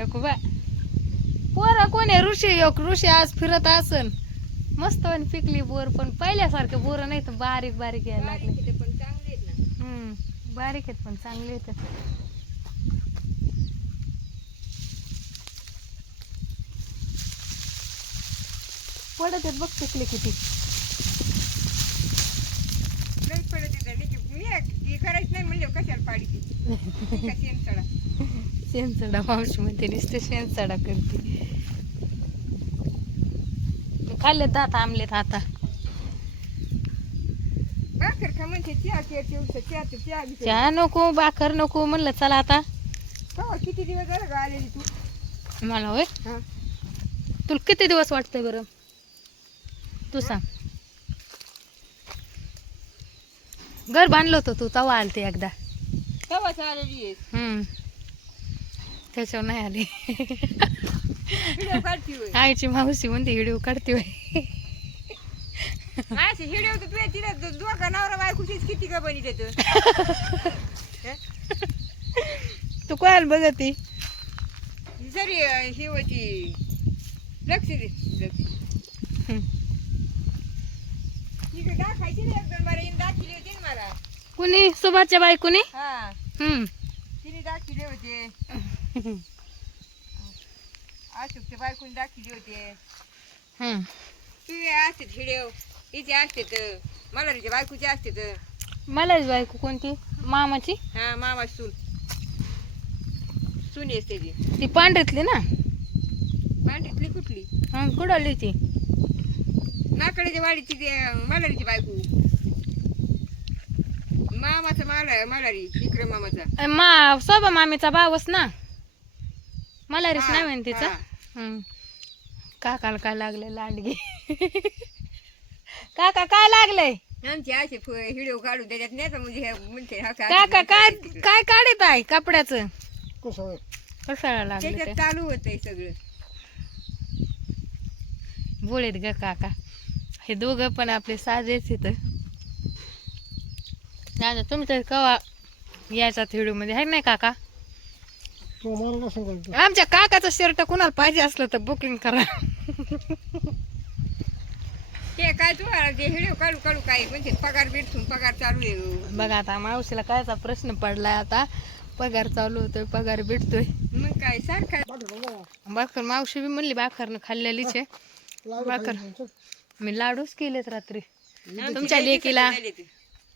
नको बा. पोरा कोणी ऋषी योग ऋषी आज फिरत असन. मस्त आणि पिकली बोर पण पहिल्यासारखे बोर नाही तर बारीक बारीक यायला लागले. पण चांगले आहेत ना. हम्म बारीक आहेत पण चांगले आहेत पडत आहेत बघ पिकले किती. लई पडत की मी हे करायचं नाही म्हणले कशाला पाडी ती कशी येईन शेणचडा मावशी म्हणते नुसते शेणचडा करते. खाल्लेत आता आमलेत आता. भाकर खा म्हणते चहा चहा चिवस चहा तर चहा बी चहा नको भाकर नको म्हणलं चला आता. कवा किती दिवस झालं ग आलेली तू? मला होय? हा. तुला किती दिवस वाटतंय बरं? तू सांग. घर बांधलं होतं तू तवा आलते एकदा. कवाच आलेली हम्म. त्याच्यावर नाही आली. आईची मावशी म्हणते व्हिडिओ काढते व्हिडिओ तर तुझ्या तिला दो- दोघा नवरा बायकोचीच किती का बनी देत तू कोणाला बघती? जरी ही होती. लक्ष दे लक्ष कुणी? सुभाषच्या बायकोनी? हा. हम्म. अशोकच्या बायकोने दाखिले होते. हम्म. तुझे असते व्हिडिओ हिचे असते तर मलारीच्या बायकोचे असते तर मलाच बायको कोणती? मामाची? हा मामा सून. सून असते ती. ती पांढरीतली ना? पांढरीतली कुठली? हा कुठं आली ती. नाकड्याच्या वाडीची ते मलारीची बायको. मामाचा माला मलारी विक्रम मामाचा. अ, मा सोबा मामीचा भावच ना? मला रिस नाही म्हणे तिचा. हा. हम्म. काकाला काय लागले लांडगे? काका काय लागलंय? आमचे असे व्हिडिओ काढून त्याच्यात नाही म्हणजे हे म्हणते हा काय काका काय काय काढत आहे कपड्याचं? कसं कशाला लागले त्याच्यात चालू होतंय सगळं. बोळेत ग काका. हे दोघं पण आपले साधेच इथं दादा तुमचं कवा यायचा व्हिडिओमध्ये आहे नाही काका? मला आमच्या काकाचं शर्ट कुणाला पाहिजे असलं तर बुकिंग करा. ते काय तुम्हाला ते व्हिडिओ काढू काढू काय? म्हणजे पगार भेटून पगार चालू आहे. बघा आता मावशीला कायचा प्रश्न पडलाय आता. पगार चालू होतोय पगार भेटतोय. मग काय? सारखा? बाकर मावशी बी म्हणली बाखरनं खाल्लेलीच आहे. बाकर मी लाडूच केलेत रात्री. तुमच्या लेकीला?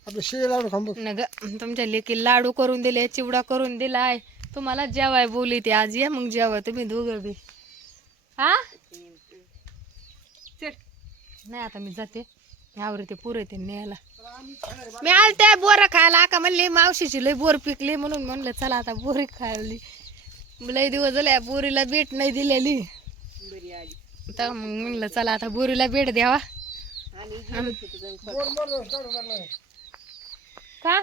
आपलं शिळे लावून खांब न ग तुमच्या लेकी लाडू करून दिले चिवडा करून दिलाय. तुम्हाला जेवाय बोली ती आज या मग जेवा तुम्ही दोघं बी. हा? चल. नाही आता मी जाते. यावर ते पुरे ते न्यायला. मी आलते बोर खायला. का म्हणली मावशीची लय बोर पिकली म्हणून म्हणलं चला आता बोरी खायली लय दिवस झाले बोरीला भेट नाही दिलेली. बरी आली तर मग म्हणलं चला आता बोरीला भेट द्यावा. का?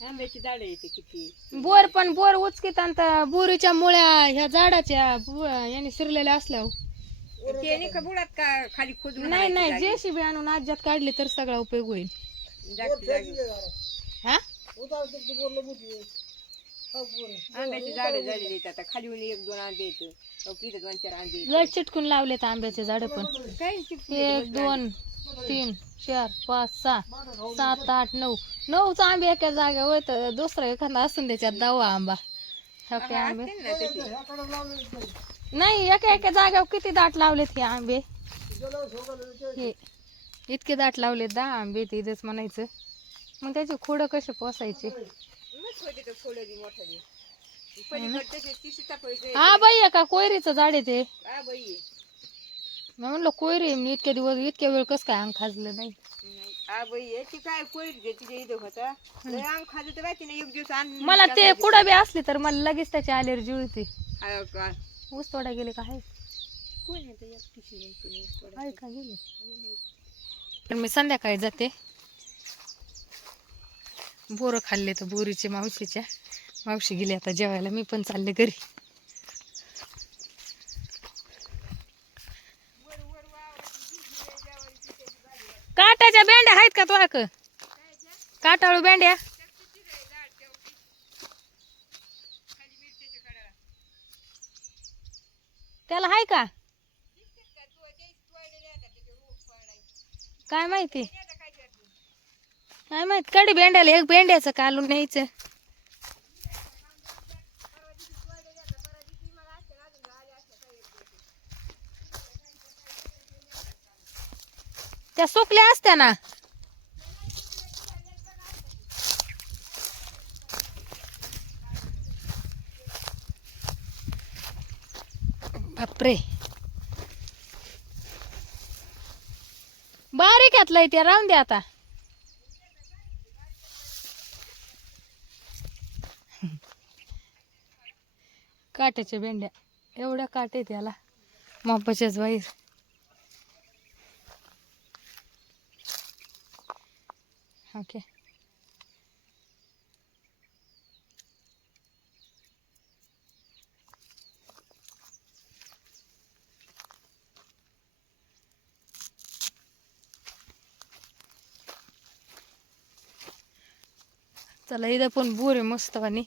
आंब्याची झाडं येते किती. बोर पण बोर उचकीत आणि बोरीच्या मुळ्या ह्या झाडाच्या बु- याने शिरलेल्या असल्यावर ते नाही का बुडात का खाली खोदून नाही नाही जेसीबी आणून आज्यात काढली तर सगळा उपयोग होईल. जागती जागी. हा? आंब्याची झाडं झालेली आहेत आता. खाली होऊन एक दोन आंबे येतं तिथं दोन चार आंबे येतं. लय चिटकून लावलेत आंब्याचे झाड पण. काही चिपकून एक दोन. तीन चार पाच सहा सात आठ नऊ. नऊचा आंबे एका जागेवर होय तर दुसरा एखादा असून त्याच्यात दहा आंबा. काय आंबे. नाही एका एका जागेवर किती दाट लावलेत हे आंबे? हे इतके दाट लावलेत दहा आंबे ते इथेच म्हणायचं. मग त्याचे खोडं कसे पोसायचे? होते हा बाई का कोयरीचं झाड आहे ते. हा बाई आहे. मी म्हणलं कोयरी आहे. मी इतक्या दिवस इतक्या वेळ कसं काय अंग खाजलं नाही बाई काय तिच्या इथं होता लय माहिती नाही एक दिवस मला ते कुठं बी असली तर मला लगेच त्याची अलर्जी होती का? ऊस तोडा गेले का आहे कोण आहे ते एकटीशी आहे कोणी थोडं. आहे का गेले तर मी संध्याकाळी जाते बोरं खाल्ले तर बोरीचे मावशीच्या मावशी गेली आता जेवायला मी पण चालले घरी काटाच्या बेंड्या आहेत का तुला काटाळू बेंड्या? त्याला आहे का? काय माहिती? काय माहीत? कडी भेंड्याला एक भेंड्याचं कालून न्यायचं. त्या सुकल्या असत्या ना. बापरे. बारीक घातलंय त्या राहून द्या आता. काट्याच्या भेंड्या एवढ्या काटे त्याला मापाच्याच बाहेर. ओके चला इथं पण बोर आहे मस्त पाणी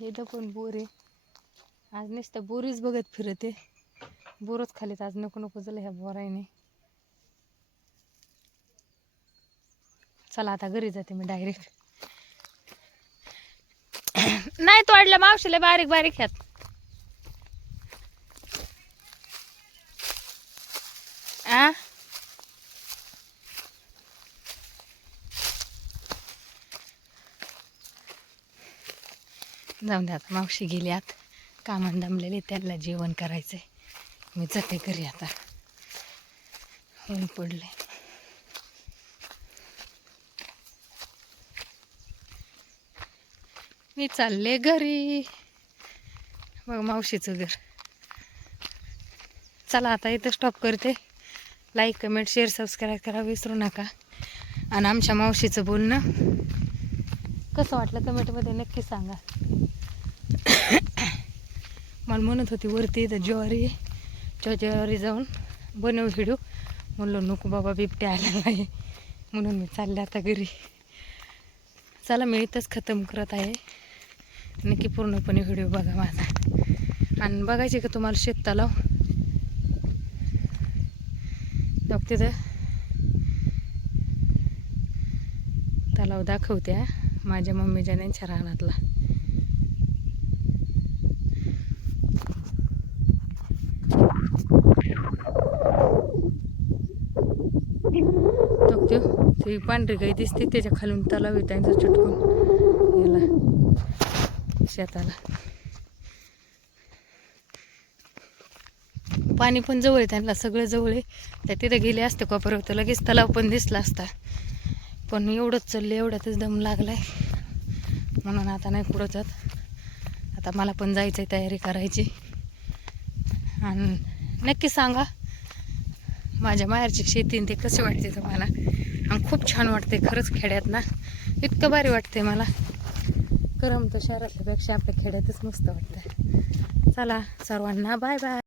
इथं पण बोर आहे. आज नुसतं बोरीच बघत फिरते बोरच खालीत आज नको नको झालं ह्या बोरायने. चला आता घरी जाते मी डायरेक्ट नाही तोडलं मावशीला बारीक बारीक ह्यात आ? जाऊन द्या आता मावशी गेली आत. कामान दमलेले त्यांना जेवण करायचंय. मी जाते घरी आता. ऊन पडले मी चालले घरी. बघ मावशीचं घर. चला आता इथं स्टॉप करते. लाईक कमेंट शेअर सबस्क्राईब करा विसरू नका. आणि आमच्या मावशीचं बोलणं कसं वाटलं कमेंटमध्ये नक्की सांगा. मला म्हणत होती वरती इथं ज्वारी ज्वारी जाऊन बनव व्हिडिओ. म्हणलो नको बाबा बिबट्या आला नाही. म्हणून मी चालले आता घरी. चला मी इथंच खतम करत आहे. नक्की पूर्णपणे व्हिडिओ बघा माझा. आणि बघायचे का तुम्हाला शेत तलाव? बघ तिथं तलाव दाखवत्या माझ्या मम्मीच्या त्यांच्या रानातला. ती पांढरी गाई दिसते त्याच्या खालून तलाव येत त्यांचं चुटकून. याला. शेताला. पाणी पण जवळ आहे त्यांना सगळं जवळ आहे. त्या तिथे गेले असते कॉपर तर लगेच तलाव पण दिसला असता. पण एवढंच चाललं एवढ्यातच दम लागलाय. म्हणून आता नाही पुढं जात. आता मला पण जायचं आहे तयारी करायची. आणि नक्की सांगा माझ्या माहेरची शेती आणि ते कसे वाटते तुम्हाला? आणि खूप छान वाटते खरंच खेड्यात ना. इतकं भारी वाटते मला. करमतं शहरातल्यापेक्षा आपल्या खेड्यातच मस्त वाटतं चला सर्वांना बाय बाय